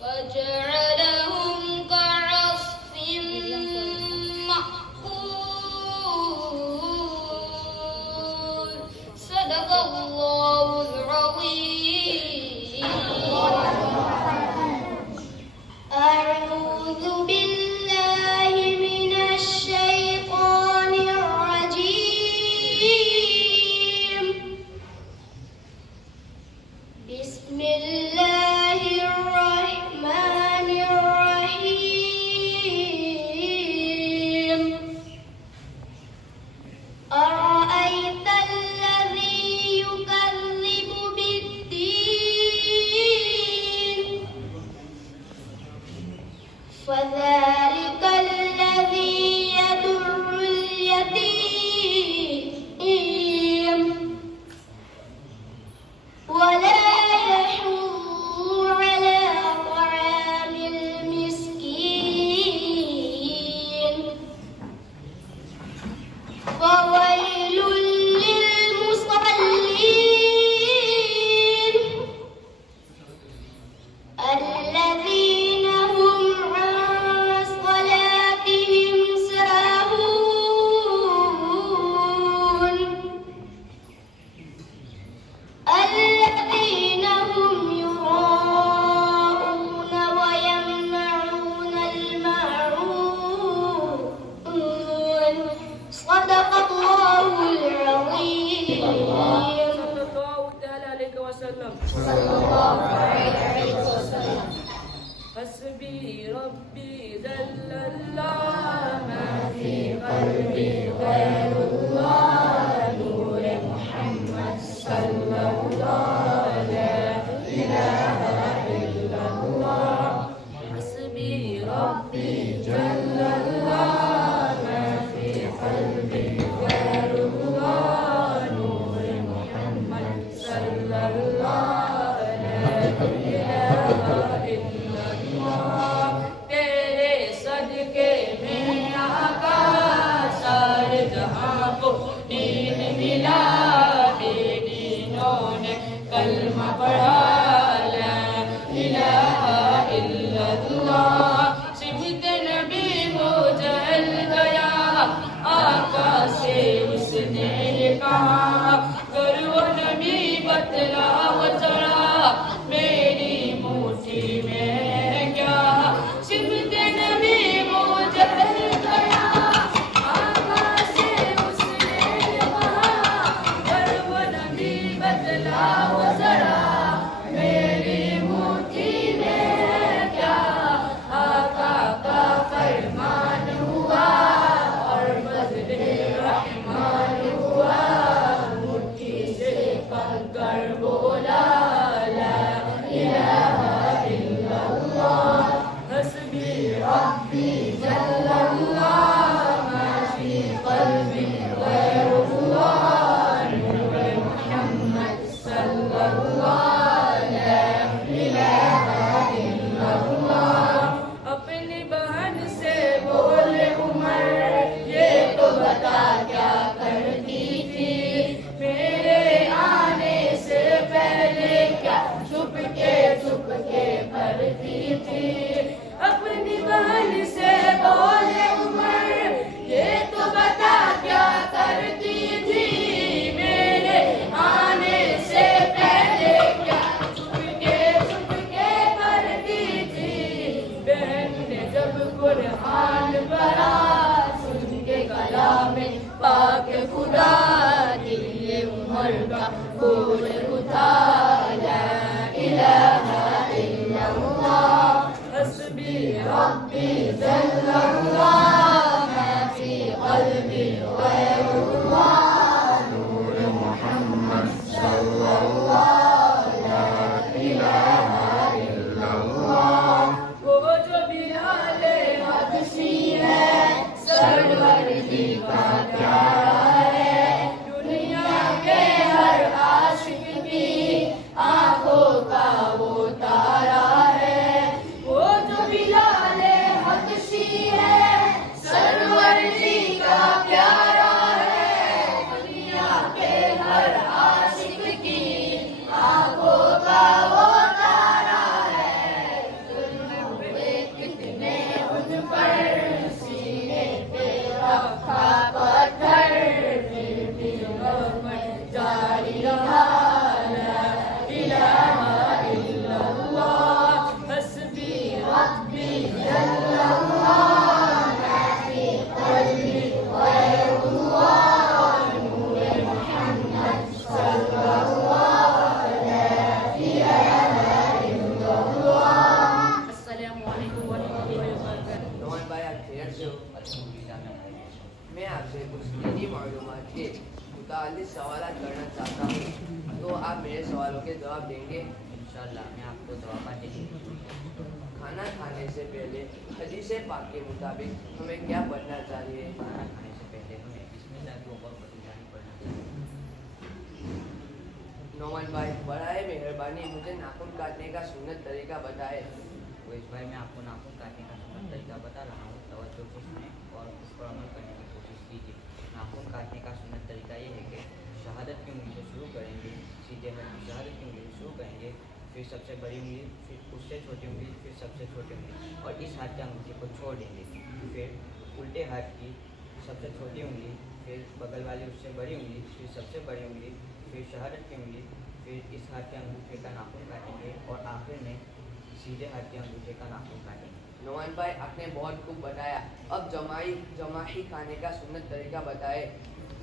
فجعلهم كعصف مأكول صدق الله العظيم. أعوذ بالله من الشيطان الرجيم. بسم الله الرحمن الرحيم. أرأيت الذي يكذب بالدين فذلك الذي يدع اليتيم ولا يحض على طعام المسكين فويل للمصلين الذين هم عن صلاتهم ساهون الذين هم يراءون ويمنعون الماعون صدق الله العظيم. صلى الله عليه وسلم. حسبي ربي جل الله ما في قلبي غير الله نور محمد صلى الله لا إله إلا الله. حسبي ربي جل الله ما في قلبي غير الله نور محمد صلى الله لا إله إلا الله. تیرے صدقے میں آقا سارے جہاں کو دین ملا. بے دینوں نے کلمہ پڑھا لا الہ الا اللہ. سمت نبی وہ جل گیا آقا سے اس نے کہا کرو نبی بتلاؤ ذرا میری موٹھی میں کیا. سمت نبی وہ جل گیا آقا سے اس نے کہا کرو نبی بتلاؤ ذرا میری موٹھی میں کیا. آقا کا فرمان ہوا اور فضل رحمان ہوا. مٹھی سے پکڑ کر بولا لا الہ الا اللہ. حسبی ربی جل اللہ ما فی قلبی غیر اللہ نور محمد صلی اللہ لا الہ الا اللہ. اپنی بہن سے بولے عمر یہ تو بتا کیا کرتی تھی میرے آنے سے پہلے کیا چھپ کے کرتی تھی. اپنی بہن سے بولے عمر یہ تو بتا کیا کرتی تھی میرے آنے سے پہلے کیا چھپ کے کرتی تھی. بہن نے جب قرآن پڑھا سن کے کلام پاک خدا دل عمر کا بول اٹھا لا الہ الا اللہ. متعلق سوالات کرنا چاہتا ہوں، تو آپ میرے سوالوں کے جواب دیں گے؟ انشاءاللہ میں آپ کو جوابات دیں گے۔ کھانا کھانے سے پہلے حدیث پاک کے مطابق ہمیں کیا پڑھنا چاہیے؟ کھانا کھانے سے پہلے ہمیں بسم اللہ کی اوپر پڑھنا چاہیے۔ نومن بھائی برائے مہربانی مجھے ناخن کاٹنے کا سنت طریقہ بتائے۔ اویس بھائی میں آپ کو ناخن کاٹنے کا سنت طریقہ بتا رہا ہوں، توجہ سے سنیں اور اس پر عمل کرنے کی کوشش کیجیے۔ ناخن کاٹنے کا سنت طریقہ یہ ہے کہ شہادت کی انگلی سے شروع کریں گے، سیدھے ہاتھ کی شہادت کی انگلی سے شروع کریں گے، پھر سب سے بڑی انگلی، پھر اس سے چھوٹی انگلی، پھر سب سے چھوٹی انگلی، اور اس ہاتھ کی انگوٹھی کو چھوڑ دیں گے۔ پھر الٹے ہاتھ کی سب سے چھوٹی انگلی، پھر بغل والی اس سے بڑی انگلی، پھر سب سے بڑی انگلی، پھر شہادت کی انگلی، پھر اس ہاتھ کے انگوٹھے کا ناخن کاٹیں گے اور آخر میں سیدھے ہاتھ کے انگوٹھے کا ناخن کاٹیں گے۔ نومن بھائی آپ نے بہت خوب بتایا، اب جماعی کھانے کا سنت طریقہ بتائے۔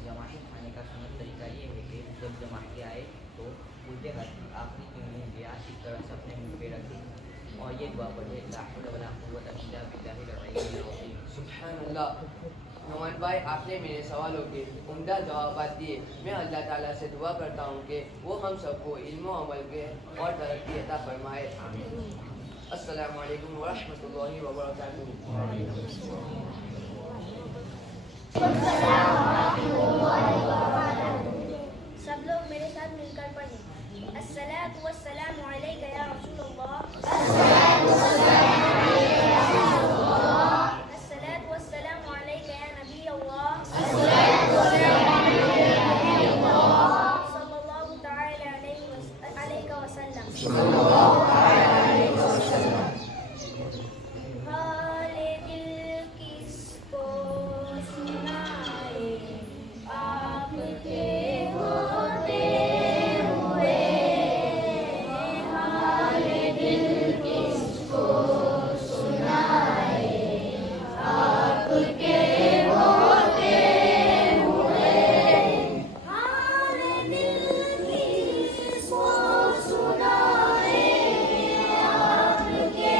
جماعی کھانے کا سنت طریقہ یہ ہے کہ جب جماعی آئے تو الٹے ہاتھ کی آخری کی انگلیاں اس طرح سے اپنے منہ پہ رکھیں اور یہ دعا پڑھے لا حول ولا قوت الا باللہ العلی العظیم۔ سبحان اللہ۔ نومن بھائی آپ نے میرے سوالوں کے عمدہ جوابات دیے۔ میں اللہ تعالیٰ سے دعا کرتا ہوں کہ وہ ہم سب کو علم و عمل کے اور ترقی عطا فرمائے۔ السلام علیکم ورحمۃ اللہ وبرکاتہ۔ سب لوگ میرے ساتھ مل کر پڑھیں۔ الصلاۃ والسلام علیک یا رسول اللہ، الصلاۃ والسلام علیک یا نبی اللہ، صلی اللہ تعالی علیہ وسلم۔ حال دل کس کو سنائے، آپ کے ہوتے ہوئے، حال دل کس کو سنائے، آپ کے ہوتے ہوئے، حال دل کس کو سنائے، آپ کے ہوتے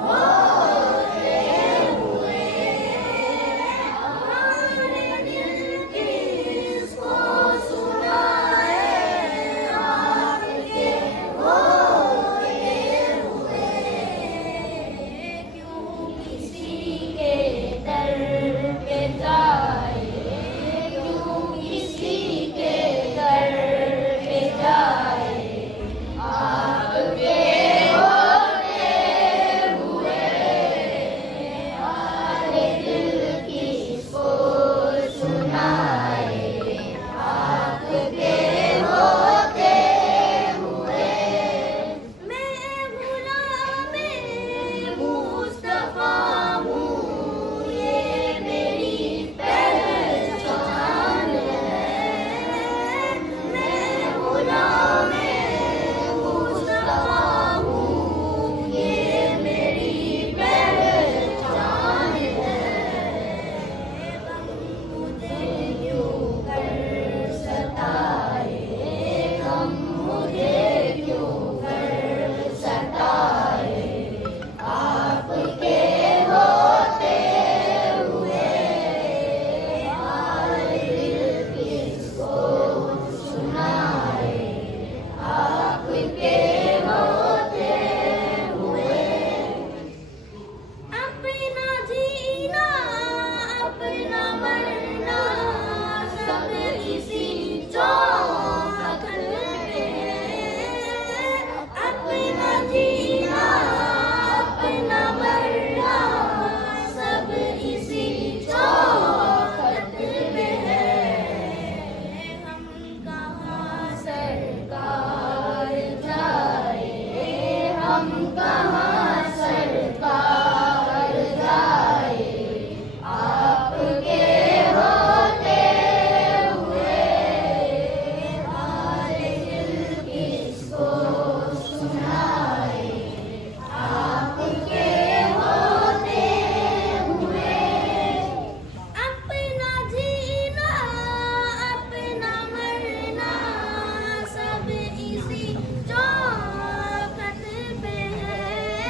ہوئے، حال دل کس کو سنائے، آپ کے ہوتے ہوئے، کیوں کسی کے در پہ جائے، کیوں کسی کے در پہ جائے، آپ کے ہوتے ہوئے، حال دل کس کو سنائے، آپ کے ہوتے ہوئے، میں غلام مصطفیٰ ہوں، یہ میری پہچان ہے، میں غلام مصطفیٰ ہوں، یہ میری پہچان ہے، غم مجھے کیوں کر ستائے، غم مجھے کیوں کر ستائے، آپ کے ہوتے ہوئے، حال دل کس کو سنائے، آپ کے ہوتے ہوئے، اپنا جینا اپنا مرنا سب اسی چوکھٹ پہ ہے، اپنا جینا اپنا مرنا سب اسی چوکھٹ پہ ہے، ہم کہاں سرکار جائے، ہم کہاں سرکار جائے، آپ کے ہوتے ہوئے، حال دل کس کو سنائے، آپ کے ہوتے ہوئے، اپنا جینا اپنا مرنا سب اسی چوکھٹ پہ ہے،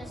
10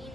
3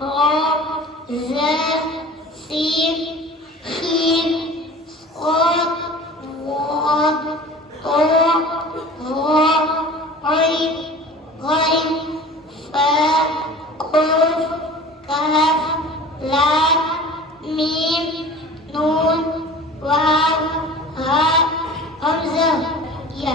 را ذا سين خين صاد ضاد طاء ظاء عين غين فاء قاف كاف لام ميم نون واو هاء همزة يا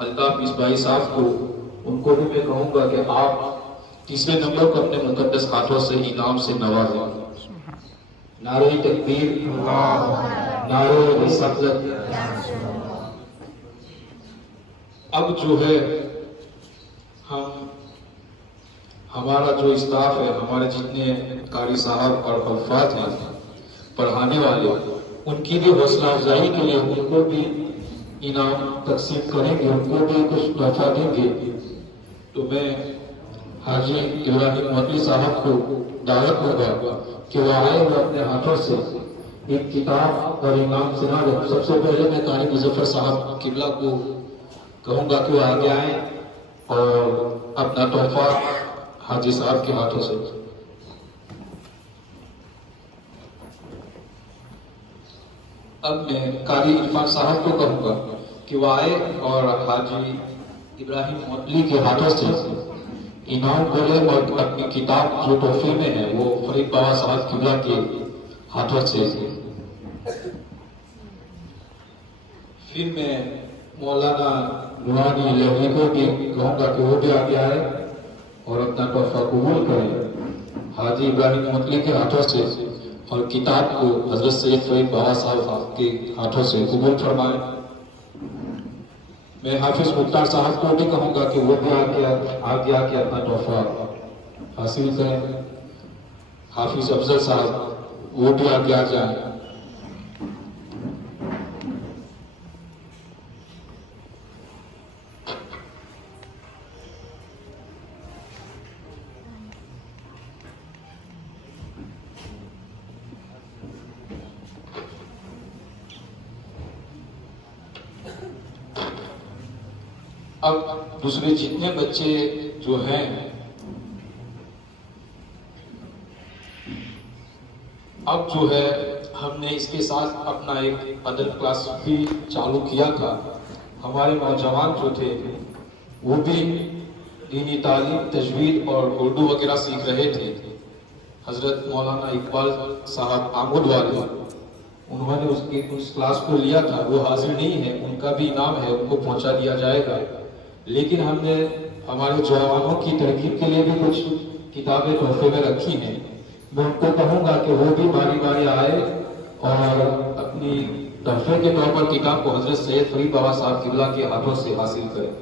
الطاف مصباحی صاحب کو، ان کو بھی میں کہوں گا کہ آپ تیسرے نمبر کو اپنے مقدس ہاتھوں سے انعام سے نوازیں۔ نعرہ تکبیر، نعرہ رسالت۔ اب جو ہے ہمارا جو اسٹاف ہے، ہمارے جتنے قاری صاحب اور حفاظ ہیں پڑھانے والے، ان کی بھی حوصلہ افزائی کے لیے ان کو بھی انعام تقسیم کریں گے، ان کو بھی کچھ تحفہ دیں گے۔ تو میں حاجی ابراہیم مودلی صاحب کو دعوت کروں گا کہ وہ آئے اور اپنے ہاتھوں سے ایک کتاب اور انعام سے نہ دیں۔ سب سے پہلے میں قاری مظفر صاحب قبلہ کو کہوں گا کہ وہ آگے آئیں اور اپنا تحفہ حاجی صاحب کے ہاتھوں سے۔ اب میں قاری عرفان صاحب کو کہوں گا کہ وہ آئے اور حاجی ابراہیم مودلی کے ہاتھوں سے انعام کو لے اور اپنی کتاب جو تحفے میں ہے وہ فرید بابا صاحب قبلہ کے ہاتھوں سے۔ پھر میں مولانا نورانی لہوی کو بھی کہوں گا کہ وہ بھی آگے آئے اور اپنا تحفہ قبول کریں حاجی ابراہیم مودلی کے ہاتھوں سے، اور کتاب کو حضرت سید فرید بابا صاحب کے ہاتھوں سے قبول فرمائیں۔ میں حافظ مختار صاحب کو بھی کہوں گا کہ وہ بھی آگے آ کے اپنا تحفہ حاصل کریں۔ حافظ افضل صاحب وہ بھی آگے آ جائیں۔ اب دوسرے جتنے بچے جو ہیں اب جو ہے ہم نے اس کے ساتھ اپنا ایک ادب کلاس بھی چالو کیا تھا۔ ہمارے نوجوان جو تھے وہ بھی دینی تعلیم، تجوید اور اردو وغیرہ سیکھ رہے تھے۔ حضرت مولانا اقبال صاحب آمود والے، انہوں نے اس کلاس کو لیا تھا، وہ حاضر نہیں ہے، ان کا بھی انعام ہے، ان کو پہنچا دیا جائے گا۔ لیکن ہم نے ہمارے جوانوں کی ترغیب کے لیے بھی کچھ کتابیں تحفے میں رکھی ہیں۔ میں ان کو کہوں گا کہ وہ بھی باری باری آئے اور اپنی تحفے کے طور پر کتاب کو حضرت سید فرید بابا صاحب قبلہ کے ہاتھوں سے حاصل کریں۔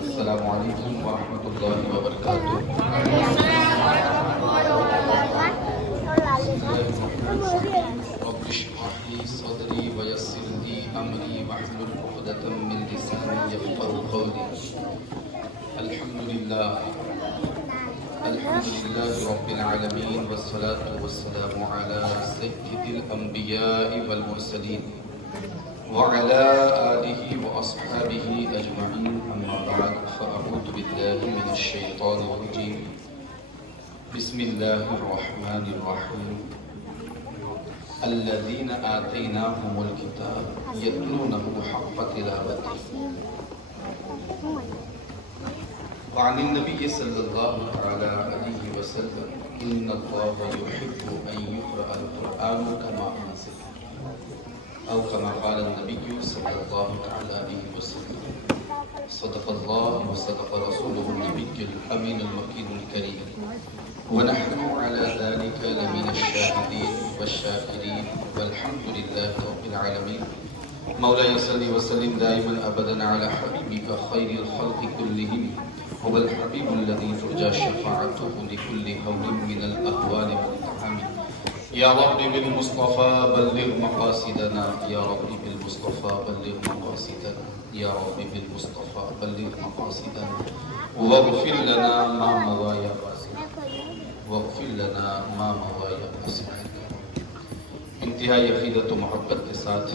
السلام علیکم ورحمۃ اللہ وبرکاتہ۔ رب اشرح لي صدري ويسر لي امري واحلل عقدة من لساني يفقهوا قولي۔ الحمد لله رب العالمين، والصلاة والسلام على سيد الأنبياء والمرسلين وعلى آله وأصحابه أجمعين، أما بعد، فأعوذ بالله من الشيطان الرجيم، بسم الله الرحمن الرحيم۔ الذين آتيناهم الكتاب يتلونه حق تلاوته، وعن النبي صلى الله عليه وسلم إن الله يحب أن يقرأ القرآن كما أنزل، أو كما قال النبي صلى الله عليه وسلم۔ صدق الله وصدق رسوله النبي الأمين المكين الكريم، ونحن على ذلك لمن الشاهدين والشاكرين، والحمد لله رب العالمين۔ مولاي صل وسلم دائما أبدا على حبيبك خير الخلق كلهم هو الحبيب الذي ترجى شفاعته لكل هول من الأهوال والنعم. يا رب بالمصطفى بلغ مقاصدنا، يا رب بالمصطفى بلغ مقاصدنا، يا رب بالمصطفى بلغ مقاصدنا، واغفر لنا ما مضى يا باسل، واغفر لنا ما مضى يا باسل. انتہائی عقیدت و محبت کے ساتھ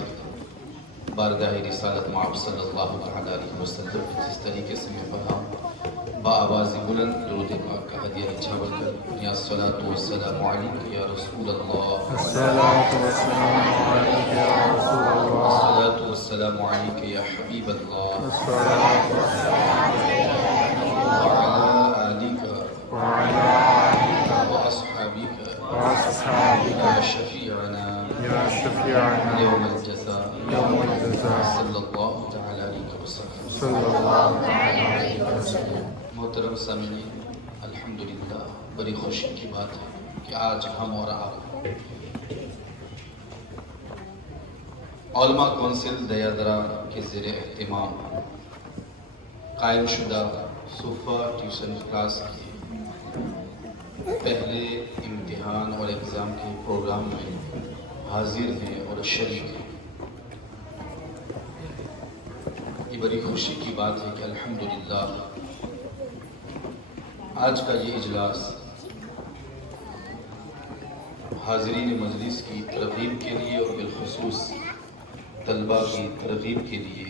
بارگاہ رسالت مآب صلی اللہ علیہ وسلم جس طریقے سے میں پڑھا بآواز بلند درود پاک کا ہدیہ اچھاور کر یا الصلاۃ والسلام علیک یا رسول اللہ، الصلاۃ والسلام علیک یا رسول اللہ، الصلاۃ والسلام علیک یا حبیب اللہ، الصلاۃ والسلام علیک وعلی آلک وعلی آلک واصحابک واصحابک یا شفیعنا یا شفیعنا یوم الجزاء یوم الجزاء صلی اللہ تعالی علیہ وسلم۔ صلی اللہ علیہ وسلم۔ محترم سامعین، الحمدللہ بڑی خوشی کی بات ہے کہ آج ہم اور آپ علماء کونسل دیادرہ کے زیر اہتمام قائم شدہ صوفہ ٹیوشن کلاس کی پہلے امتحان اور ایگزام کے پروگرام میں حاضر ہیں اور شریک ہیں۔ یہ بڑی خوشی کی بات ہے کہ الحمدللہ آج کا یہ اجلاس حاضرین مجلس کی ترغیب کے لیے اور بالخصوص طلباء کی ترغیب کے لیے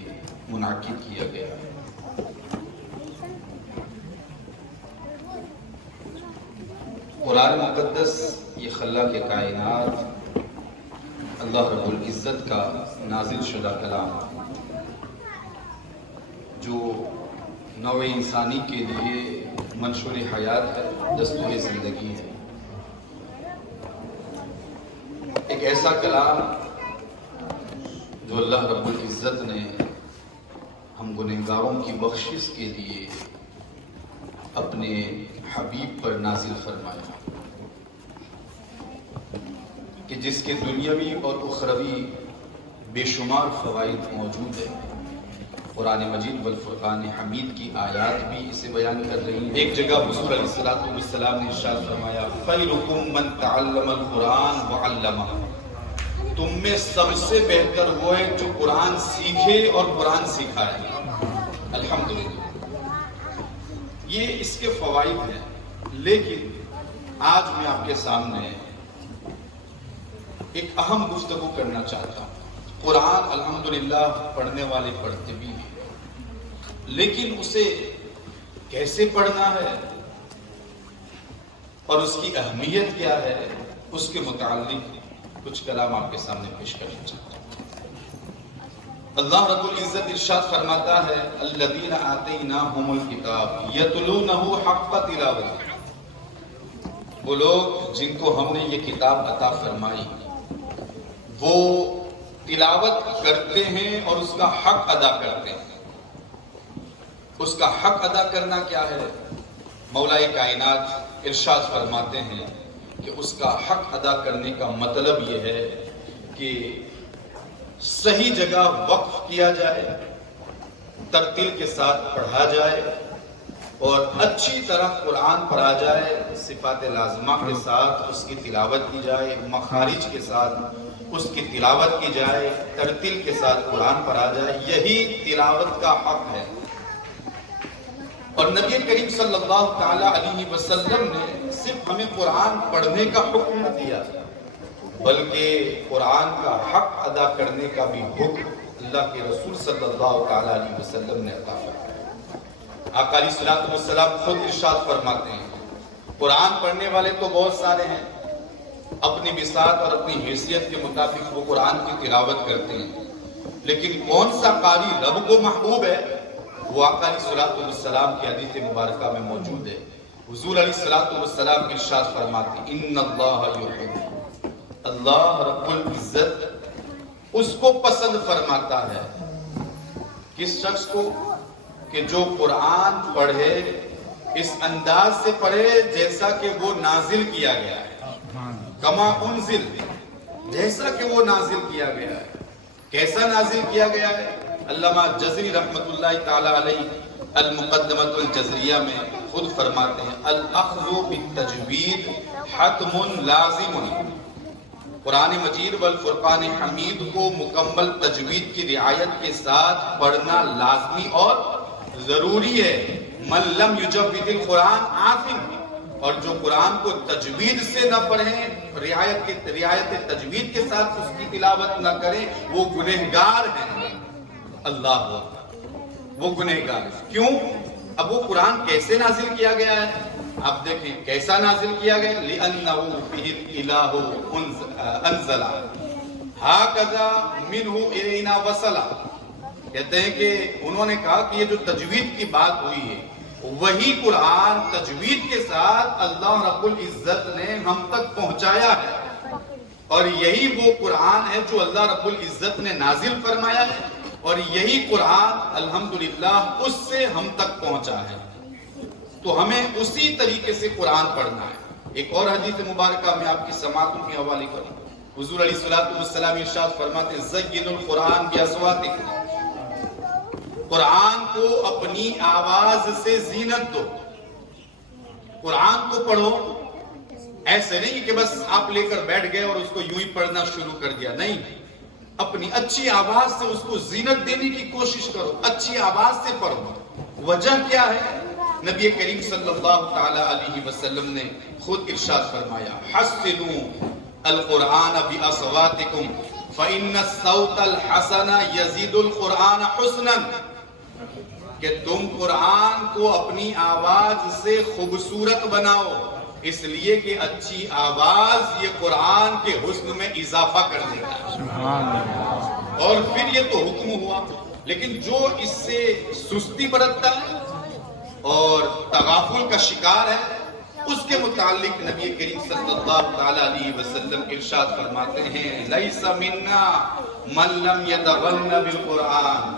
منعقد کیا گیا ہے۔ قرآن مقدس یہ خلاق کائنات اللہ رب العزت کا نازل شدہ کلام جو نوع انسانی کے لیے منشور حیات ہے، دستور زندگی ہے، ایک ایسا کلام جو اللہ رب العزت نے ہم گنہگاروں کی بخشش کے لیے اپنے حبیب پر نازل فرمایا کہ جس کے دنیاوی اور اخروی بے شمار فوائد موجود ہیں۔ قرآن مجید والفرقان حمید کی آیات بھی اسے بیان کر رہی ہیں۔ ایک جگہ حضور علیہ السلام نے ارشاد فرمایا خیرکم من تعلم القرآن وعلمہ، تم میں سب سے بہتر وہ ہے جو قرآن سیکھے اور قرآن سکھائے۔ الحمدللہ یہ اس کے فوائد ہیں، لیکن آج میں آپ کے سامنے ایک اہم گفتگو کرنا چاہتا ہوں۔ قرآن الحمدللہ پڑھنے والے پڑھتے بھی ہیں، لیکن اسے کیسے پڑھنا ہے اور اس کی اہمیت کیا ہے، اس کے متعلق کچھ کلام آپ کے سامنے پیش کرنا چاہتا ہوں۔ اللہ رب العزت ارشاد فرماتا ہے الذین آتیناہم الکتاب یتلونہ حق تلاوتہ، وہ لوگ جن کو ہم نے یہ کتاب عطا فرمائی وہ تلاوت کرتے ہیں اور اس کا حق ادا کرتے ہیں۔ اس کا حق ادا کرنا کیا ہے؟ مولا کائنات ارشاد فرماتے ہیں کہ اس کا حق ادا کرنے کا مطلب یہ ہے کہ صحیح جگہ وقف کیا جائے، ترتیل کے ساتھ پڑھا جائے اور اچھی طرح قرآن پڑھا جائے، صفات لازمہ کے ساتھ اس کی تلاوت کی جائے، مخارج کے ساتھ اس کی تلاوت کی جائے، ترتیل کے ساتھ قرآن پڑھا جائے، یہی تلاوت کا حق ہے۔ اور نبی کریم صلی اللہ تعالی علیہ وسلم نے صرف ہمیں قرآن پڑھنے کا حکم نہ دیا بلکہ قرآن کا حق ادا کرنے کا بھی حکم اللہ کے رسول صلی اللہ تعالی علیہ وسلم نے عطا فرمایا۔ آقا علیہ الصلوۃ والسلام خود ارشاد فرماتے ہیں قرآن پڑھنے والے تو بہت سارے ہیں، اپنی بساط اور اپنی حیثیت کے مطابق وہ قرآن کی تلاوت کرتے ہیں، لیکن کون سا قاری رب کو محبوب ہے وہ آقا علیہ الصلوۃ والسلام کی حدیث مبارکہ میں موجود ہے۔ حضور علیہ الصلوۃ والسلام ارشاد فرماتے ہیں ان اللہ یحب، اللہ رب العزت اس کو پسند فرماتا ہے، کس شخص کو؟ کہ جو قرآن پڑھے اس انداز سے پڑھے جیسا کہ وہ نازل کیا گیا ہے، کما انزل، جیسا کہ وہ نازل کیا گیا ہے۔ کیسا نازل کیا گیا ہے؟ علامہ جزری رحمت اللہ تعالی علیہ المقدمۃ الجزریہ میں خود فرماتے ہیں الاخذ بالتجوید حتم لازم، قرآن مجید والفرقان حمید کو مکمل تجوید کی رعایت کے ساتھ پڑھنا لازمی اور ضروری ہے. من لم یجود القرآن آثم، اور جو قرآن کو تجوید سے نہ پڑھیں، رعایت تجوید کے ساتھ اس کی تلاوت نہ کریں، وہ گنہگار ہیں. اللہ اکبر، وہ گنہگار ہیں. کیوں؟ اب وہ قرآن کیسے نازل کیا گیا ہے؟ آپ دیکھیں کیسا نازل کیا گیا. لِأَنَّهُ فِيهِ الْإِلَٰهُ أَنزَلَ هَكَذَا مِنْهُ إِلَيْنَا وَصَلَ. کہتے ہیں کہ انہوں نے کہا کہ یہ جو تجوید کی بات ہوئی ہے، وہی قرآن تجوید کے ساتھ اللہ رب العزت نے ہم تک پہنچایا ہے، اور یہی وہ قرآن ہے جو اللہ رب العزت نے نازل فرمایا ہے، اور یہی قرآن الحمدللہ اس سے ہم تک پہنچا ہے. تو ہمیں اسی طریقے سے قرآن پڑھنا ہے. ایک اور حدیث مبارکہ میں آپ کی سماعتوں کی حوالے کروں. حضور علیہ الصلوۃ والسلام ارشاد فرماتے ہیں زین القرآن باصواتکم، قرآن کو اپنی آواز سے زینت دو. قرآن کو پڑھو، ایسے نہیں کہ بس آپ لے کر بیٹھ گئے اور اس کو یوں ہی پڑھنا شروع کر دیا. نہیں، اپنی اچھی آواز سے اس کو زینت دینے کی کوشش کرو، اچھی آواز سے پڑھو. وجہ کیا ہے؟ نبی کریم صلی اللہ تعالی علیہ وسلم نے خود ارشاد فرمایا حسنوا القرآن باصواتکم فإن الصوت الحسن یزید القرآن حسنا، کہ تم قرآن کو اپنی آواز سے خوبصورت بناؤ، اس لیے کہ اچھی آواز یہ قرآن کے حسن میں اضافہ کر دے گا. اور پھر یہ تو حکم ہوا، لیکن جو اس سے سستی برتتا ہے اور تغافل کا شکار ہے، اس کے متعلق نبی کریم صلی اللہ تعالی علیہ وسلم ارشاد فرماتے ہیں لیس منا من لم یتغن بالقرآن.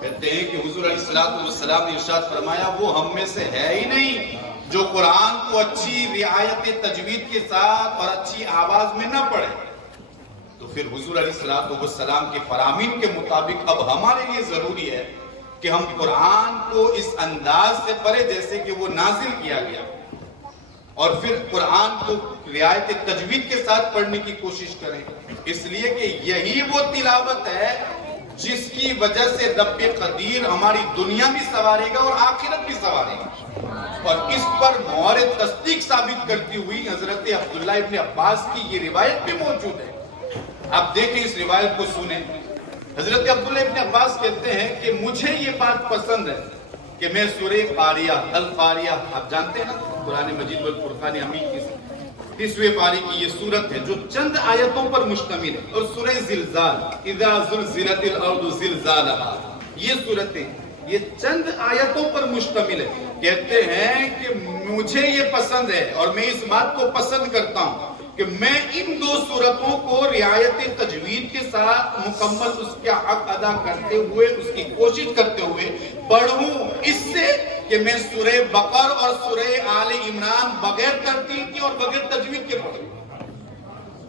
کہتے ہیں کہ حضور علیہ السلام نے ارشاد فرمایا وہ ہم میں سے ہے ہی نہیں جو قرآن کو اچھی رعایت تجوید کے ساتھ اور اچھی آواز میں نہ پڑھے. تو پھر حضور علیہ السلام کے فرامین کے مطابق اب ہمارے لیے ضروری ہے کہ ہم قرآن کو اس انداز سے پڑھیں جیسے کہ وہ نازل کیا گیا، اور پھر قرآن کو رعایت تجوید کے ساتھ پڑھنے کی کوشش کریں، اس لیے کہ یہی وہ تلاوت ہے جس کی وجہ سے رب قدیر ہماری دنیا بھی سنوارے گا اور آخرت بھی سنوارے گا. اور اس پر مہر تصدیق ثابت کرتی ہوئی حضرت عبداللہ ابن عباس کی یہ روایت بھی موجود ہے. آپ دیکھیں اس روایت کو سنیں. حضرت عبداللہ ابن عباس کہتے ہیں کہ مجھے یہ بات پسند ہے کہ میں سورہ قاریہ القاریہ، آپ جانتے ہیں نا قرآن مجید والفرقان حمید کی 30ویں پاری کی یہ سورت ہے جو چند آیتوں پر مشتمل ہے، اور سورہ زلزال اذا زلزلت الارض زلزالہا، یہ سورتیں یہ چند آیتوں پر مشتمل ہے. کہتے ہیں کہ مجھے یہ پسند ہے اور میں اس بات کو پسند کرتا ہوں کہ میں ان دو سورتوں کو رعایت تجوید کے ساتھ مکمل اس کا حق ادا کرتے ہوئے، اس کی کوشش کرتے ہوئے پڑھوں، اس سے کہ میں سورہ بقر اور سورہ آل عمران بغیر ترتیل کی اور بغیر تجوید کے پڑھوں.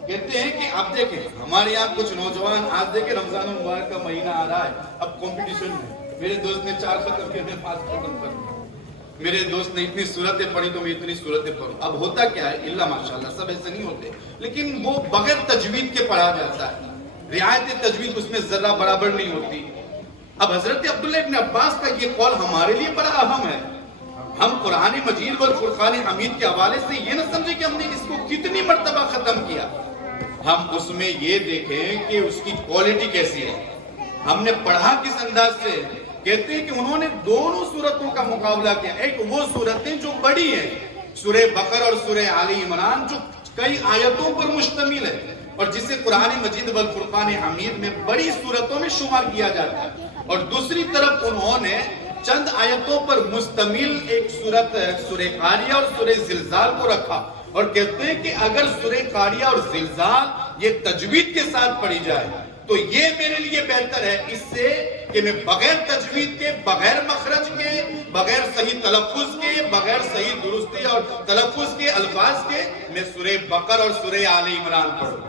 کہتے ہیں کہ اب دیکھیں ہمارے یہاں کچھ نوجوان، آج دیکھیں رمضان المبارک کا مہینہ آ رہا ہے، اب کمپٹیشن میں میرے دوست نے 4 ختم کیا، میں 5 ختم کروں، میرے دوست نے اتنی صورتیں پڑھی تو میں اتنی صورتیں پڑھوں. اب ہوتا کیا ہے، اللہ ماشاءاللہ سب ایسے نہیں ہوتے، لیکن وہ بغیر تجوید کے پڑھا جاتا ہے، رعایت تجوید اس میں ذرہ برابر نہیں ہوتی. اب حضرت عبداللہ ابن عباس کا یہ قول ہمارے لیے بڑا اہم ہے. ہم قرآن مجید والفرقان حمید کے حوالے سے یہ نہ سمجھے کہ ہم نے اس کو کتنی مرتبہ ختم کیا، ہم اس میں یہ دیکھیں کہ اس کی کوالٹی کیسی ہے، ہم نے پڑھا کس انداز سے. کہتے ہیں کہ انہوں نے دونوں سورتوں کا مقابلہ کیا. ایک وہ سورتیں جو بڑی ہیں، سورہ بقر اور سورہ آل عمران جو کئی آیتوں پر مشتمل ہے اور جسے قرآن مجید والفرقان حمید میں بڑی سورتوں میں شمار کیا جاتا ہے، اور دوسری طرف انہوں نے چند آیتوں پر مشتمل ایک سورت سورہ قاریہ اور سورہ زلزال کو رکھا، اور کہتے ہیں کہ اگر سورہ قاریہ اور زلزال یہ تجوید کے ساتھ پڑھی جائے تو یہ میرے لیے بہتر ہے اس سے کہ میں بغیر تجوید کے، بغیر مخرج کے، بغیر صحیح تلفظ کے، بغیر صحیح درستی اور تلفظ کے الفاظ کے میں سورہ بقر اور سورہ آل عمران پڑھوں.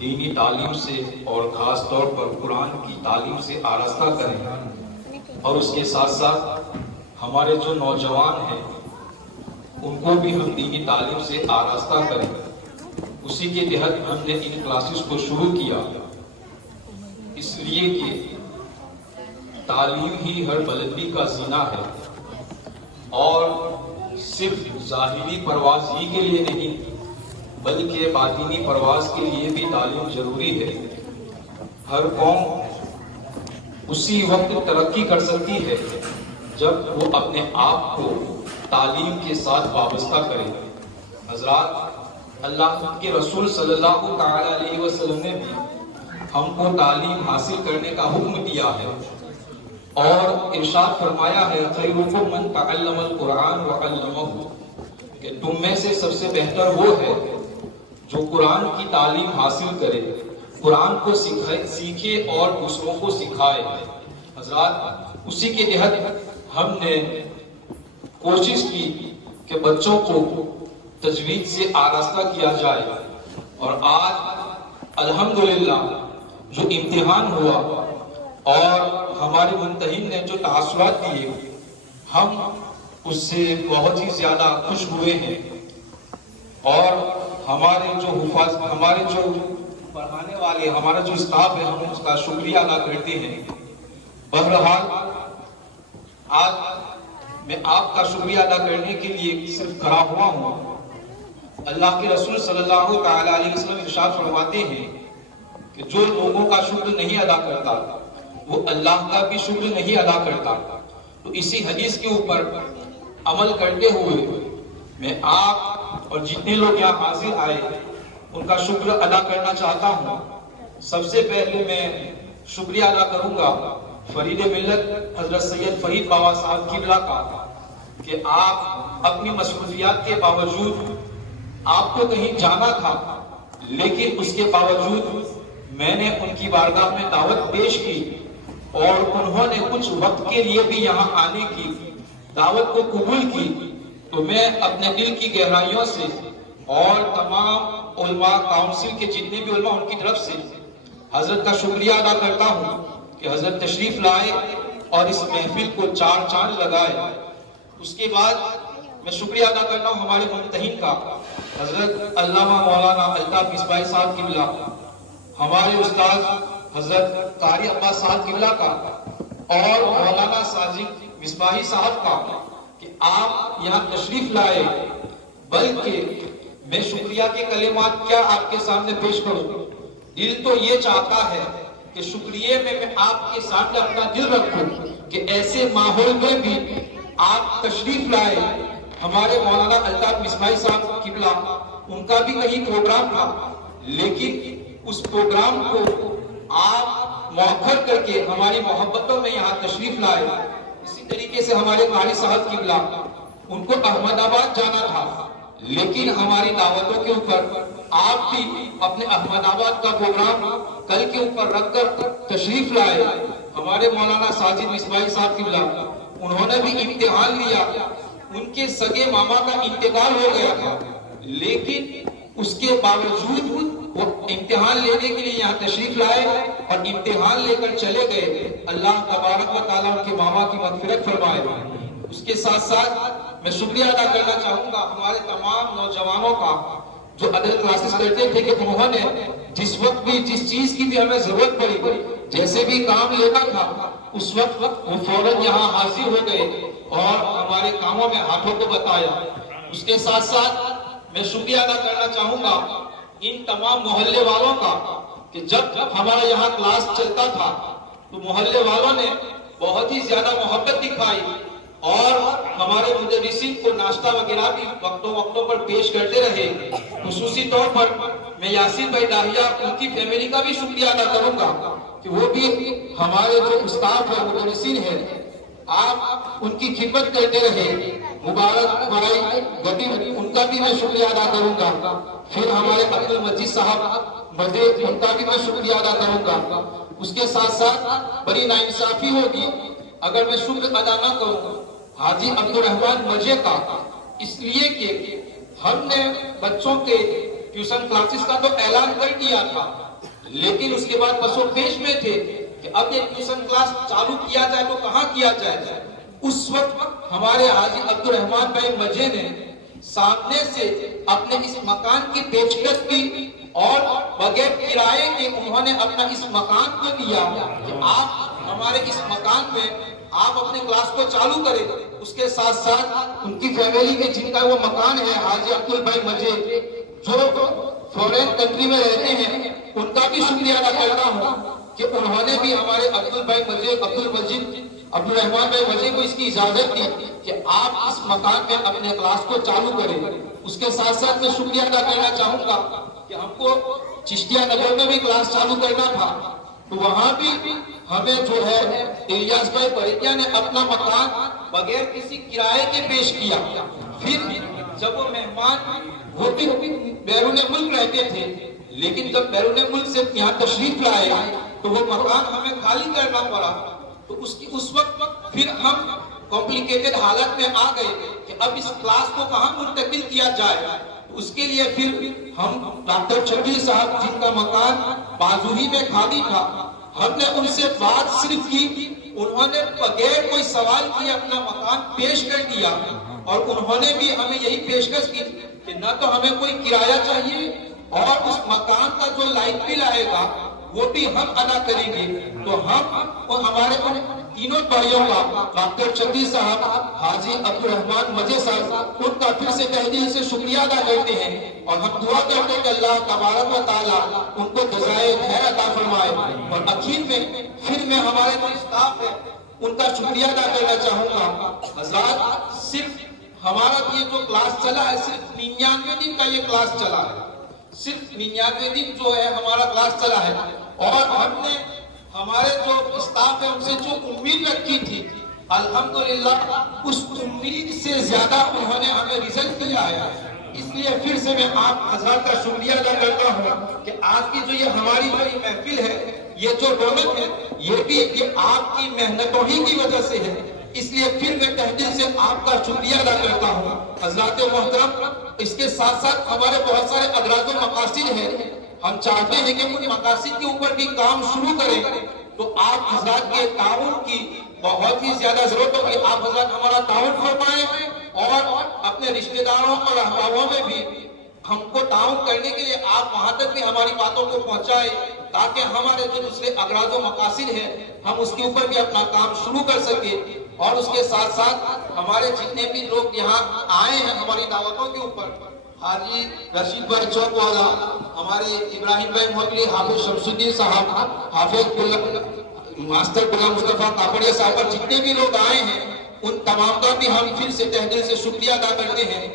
دینی تعلیم سے اور خاص طور پر قرآن کی تعلیم سے آراستہ کریں، اور اس کے ساتھ ساتھ ہمارے جو نوجوان ہیں ان کو بھی ہم دینی تعلیم سے آراستہ کریں۔ اسی کے تحت ہم نے ان کلاسز کو شروع کیا، اس لیے کہ تعلیم ہی ہر بلندی کا زینہ ہے، اور صرف ظاہری پرواز ہی کے لیے نہیں بلکہ باطنی پرواز کے لیے بھی تعلیم ضروری ہے۔ ہر قوم اسی وقت ترقی کر سکتی ہے جب وہ اپنے آپ کو تعلیم کے ساتھ وابستہ کرے۔ حضرات، اللہ کے رسول صلی اللہ تعالی علیہ وسلم نے بھی ہم کو تعلیم حاصل کرنے کا حکم دیا ہے، اور ارشاد فرمایا ہے خیرکم من تعلم القرآن وعلمہ، کہ تم میں سے سب سے بہتر وہ ہے جو قرآن کی تعلیم حاصل کرے، قرآن کو سیکھے اور دوسروں کو سکھائے۔ حضرات، اسی کے تحت ہم نے کوشش کی کہ بچوں کو تجوید سے آراستہ کیا جائے، اور آج الحمدللہ جو امتحان ہوا اور ہمارے منتہین نے جو تاثرات دیے، ہم اس سے بہت ہی زیادہ خوش ہوئے ہیں، اور ہمارے جو حفاظ، ہمارے جو پڑھانے والے، ہمارا جو اسٹاف ہے، ہم اس کا شکریہ ادا کرتے ہیں۔ بہرحال آج میں آپ کا شکریہ ادا کرنے کے لیے صرف کھڑا ہوا ہوں۔ اللہ کے رسول صلی اللہ تعالی علیہ وسلم ارشاد فرماتے ہیں کہ جو لوگوں کا شکر نہیں ادا کرتا وہ اللہ کا بھی شکر نہیں ادا کرتا۔ تو اسی حدیث کے اوپر عمل کرتے ہوئے میں آپ اور جتنے لوگ یہاں حاضر آئے ان کا شکر ادا کرنا چاہتا ہوں۔ سب سے پہلے میں شکریہ ادا کروں گا فرید ملت حضرت سید فرید بابا صاحب قبلہ کا، کہ آپ اپنی مصروفیات کے باوجود، آپ کو کہیں جانا تھا لیکن اس کے باوجود میں نے ان کی بارگاہ میں دعوت پیش کی، اور انہوں نے کچھ وقت کے لیے بھی یہاں آنے کی دعوت کو قبول کی۔ تو میں اپنے دل کی گہرائیوں سے اور تمام علماء کاؤنسل کے جتنے بھی علماء ان کی طرف سے حضرت کا شکریہ ادا کرتا ہوں کہ حضرت تشریف لائے اور اس محفل کو چار چاند لگائے۔ اس کے بعد میں شکریہ ادا کرتا ہوں ہمارے منتہین کا، حضرت علامہ مولانا الطاف مصباحی صاحب قبلہ، ہمارے استاد حضرت قاری عباس صاحب قبلہ کا، اور مولانا ساجد مصباحی صاحب کا کہ آپ یہاں تشریف لائے۔ بلکہ میں شکریہ کے کلمات کیا آپ کے سامنے پیش کروں، دل تو یہ چاہتا ہے کہ شکریہ میں آپ کے سامنے اپنا دل رکھوں کہ ایسے ماحول میں بھی آپ تشریف لائے۔ ہمارے مولانا الطاف مصباحی صاحب قبلہ، ان کا بھی کہیں پروگرام تھا لیکن اس پروگرام کو آپ مؤخر کر کے ہماری محبتوں میں یہاں تشریف لائے۔ اسی طریقے سے ہمارے قاری صاحب قبلہ، ان کو احمد آباد جانا تھا لیکن ہماری دعوتوں کے اوپر آپ بھی اپنے احمد آباد کا پروگرام کل کے اوپر رکھ کر تشریف لائے۔ ہمارے مولانا ساجد مصباحی صاحب قبلہ، انہوں نے بھی امتحان لیا، ان کے سگے ماما کا انتقال ہو گیا تھا لیکن اس کے باوجود وہ امتحان لینے کے لیے یہاں تشریف لائے اور امتحان لے کر چلے گئے۔ اللہ تبارک و تعالیٰ ان کے ماما کی مغفرت فرمائے۔ اس کے ساتھ ساتھ میں شکریہ ادا کرنا چاہوں گا ہمارے تمام نوجوانوں کا جو ادر کلاسز کرتے تھے، کہ انہوں نے جس وقت بھی جس چیز کی بھی ہمیں ضرورت پڑی، جیسے بھی کام لینا تھا، اس وقت وہ فوراً یہاں حاضر ہو گئے اور ہمارے کاموں میں ہاتھوں کو بتایا۔ اس کے ساتھ ساتھ میں شکریہ ادا کرنا چاہوں گا ان تمام محلے والوں کا کہ جب ہمارا یہاں کلاس چلتا تھا تو محلے والوں نے بہت ہی زیادہ محبت دکھائی، اور ہمارے مدرسین کو ناشتہ وغیرہ بھی وقتوں پر پیش کرتے رہے۔ خصوصی طور پر میں یاسین بھائی داہیہ، ان کی فیملی کا بھی شکریہ ادا کروں گا کہ وہ بھی ہمارے جو استاد اور مدرسین ہیں، آپ ان کی خدمت کرتے رہے۔ مبارک بھائی گدی، ان کا بھی میں شکریہ ادا کروں گا۔ پھر ہمارے عبد المجید صاحب مجھے، ان کا بھی میں شکریہ ادا کروں گا۔ اس کے ساتھ ساتھ بڑی ناانصافی ہوگی اگر میں شکر ادا نہ کروں حاجی عبد الرحمن مجھے کا، اس لیے کہ ہم نے بچوں کے ٹیوشن کلاسز کا تو اعلان کر دیا تھا لیکن اس کے بعد پسو پیش میں تھے کہ اب یہ ٹیوشن کلاس چالو کیا جائے تو کہاں کیا جائے. اس وقت ہمارے حاجی عبد الرحمان بھائی مجھے نے سامنے سے اپنے اس مکان کی پیشکش کی اور بغیر کرائے کے انہوں نے اپنا اس مکان کو دیا کہ آپ ہمارے اس مکان میں آپ اپنے کلاس کو چالو کریں. اس کے ساتھ ساتھ ان کی فیملی کے جن کا وہ مکان ہے حاجی عبد البھائی مجے جو فورین کنٹری میں رہتے ہیں, ان کا بھی شکریہ ادا کرتا ہوں کہ انہوں نے بھی ہمارے عبد البھائی مجے عبد الرحمان بھائی مجے کو اس کی اجازت دی کہ آپ اس مکان میں اپنے کلاس کو چالو کریں. اس کے ساتھ ساتھ میں شکریہ ادا کرنا چاہوں گا کہ ہم کو چشتیہ نگر میں بھی کلاس چالو کرنا تھا, تو وہاں بھی ہمیں جو ہے الیاس بھائی پریتیا نے اپنا مکان بغیر کسی کرائے کے پیش کیا. پھر جب وہ مہمان وہ بھی بیرون ملک رہتے تھے, لیکن جب بیرون ملک سے یہاں تشریف لائے تو وہ مکان ہمیں خالی کرنا پڑا. تو اس وقت پھر ہم کمپلیکیٹڈ حالت میں آ گئے کہ اب اس کلاس کو کہاں منتقل کیا جائے. اس کے لیے پھر ہم ڈاکٹر شبیر صاحب جن کا مکان بازوہی میں خالی تھا, ہم نے ان سے بات صرف کی, انہوں نے بغیر کوئی سوال کیے اپنا مکان پیش کر دیا اور انہوں نے بھی ہمیں یہی پیشکش کی کہ نہ تو ہمیں کوئی کرایہ چاہیے اور اس مکان کا جو لائٹ بل آئے گا وہ بھی ہم ادا کریں گے. تو ہم اور ہمارے تینوں بھائیوں کا ڈاکٹر چندی صاحب, حاجی عبد الرحمان مجے صاحب, ان کا پھر سے تہ دل سے شکریہ ادا کرتے ہیں اور ہم دعا کرتے ہیں کہ اللہ تبارک و تعالیٰ ان کو جزائے خیر عطا فرمائے. اور اخیر میں پھر میں ہمارے جو اسٹاف ہے ان کا شکریہ ادا کرنا چاہوں گا. حضرات صرف ہمارا یہ جو کلاس چلا ہے صرف 99 دن کا یہ کلاس چلا ہے, صرف 99 دن جو ہے ہمارا کلاس چلا ہے. اور ہم نے ہمارے جو اسٹاف ہے ان سے جو امید رکھی تھی الحمدللہ اس امید سے زیادہ انہوں نے ہمیں رزلٹ دیا ہے. اس لیے پھر سے میں آپ حضرات کا شکریہ ادا کرتا ہوں کہ آج کی جو یہ ہماری جو یہ محفل ہے, یہ جو رونق ہے, یہ بھی یہ آپ کی محنتوں ہی کی وجہ سے ہے. اس لیے پھر میں تہ دل سے آپ کا شکریہ ادا کرتا ہوں. حضرات محترم, اس کے ساتھ ساتھ ہمارے بہت سارے اغراض و مقاصد ہیں, ہم چاہتے ہیں کہ ان مقاصد کے اوپر بھی کام شروع کریں. تو آپ حضرات کے تعاون کی بہت ہی زیادہ ضرورت ہوگی. آپ حضرات ہمارا تعاون فرمائیں اور اپنے رشتہ داروں اور احبابوں میں بھی ہم کو تعاون کرنے کے لیے آپ وہاں تک بھی ہماری باتوں کو پہنچائیں تاکہ ہمارے جو دوسرے اغراض و مقاصد ہیں ہم اس کے اوپر بھی اپنا کام شروع کر سکیں. اور اس کے ساتھ ساتھ ہمارے جتنے بھی لوگ یہاں آئے ہیں ہماری دعوتوں کے اوپر, حاجی رشید بھائی چوک والا, ہمارے ابراہیم بھائی محمدی, حافظ شمس الدین صاحب, حافظ ماسٹر غلام مصطفیٰ کاپڑیا صاحب, پر جتنے بھی لوگ آئے ہیں ان تمام کا بھی ہم پھر سے تہ دل سے شکریہ ادا کرتے ہیں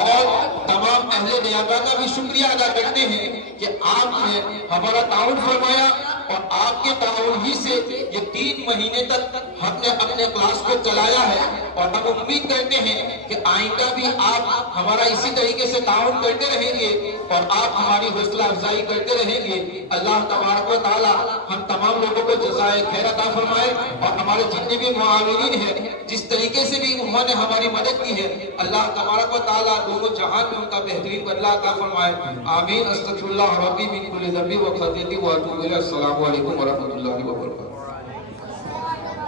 اور تمام اہل نیابہ کا بھی شکریہ ادا کرتے ہیں کہ آپ نے ہمارا تعاون فرمایا اور آپ کے تعاون ہی سے یہ 3 مہینے تک ہم نے اپنے کلاس کو چلایا ہے. اور ہم امید کرتے ہیں کہ آئندہ بھی آپ ہمارا اسی طریقے سے تعاون کرتے رہیں گے اور آپ ہماری حوصلہ افزائی کرتے رہیں گے. اللہ تبارک و تعالیٰ ہم تمام لوگوں کو جزائے خیر عطا فرمائے اور ہمارے جتنے بھی معاونین ہیں جس طریقے سے بھی انہوں نے ہماری مدد کی ہے, اللہ تبارک و تعالیٰ دونوں جہان میں ان کا بہترین بدلہ عطا فرمائے. آمین. استغفر اللہ ربی من کل ذنب و خطیئۃ و اتوب الیہ. السلام علیکم ورحمۃ اللہ وبرکاتہ.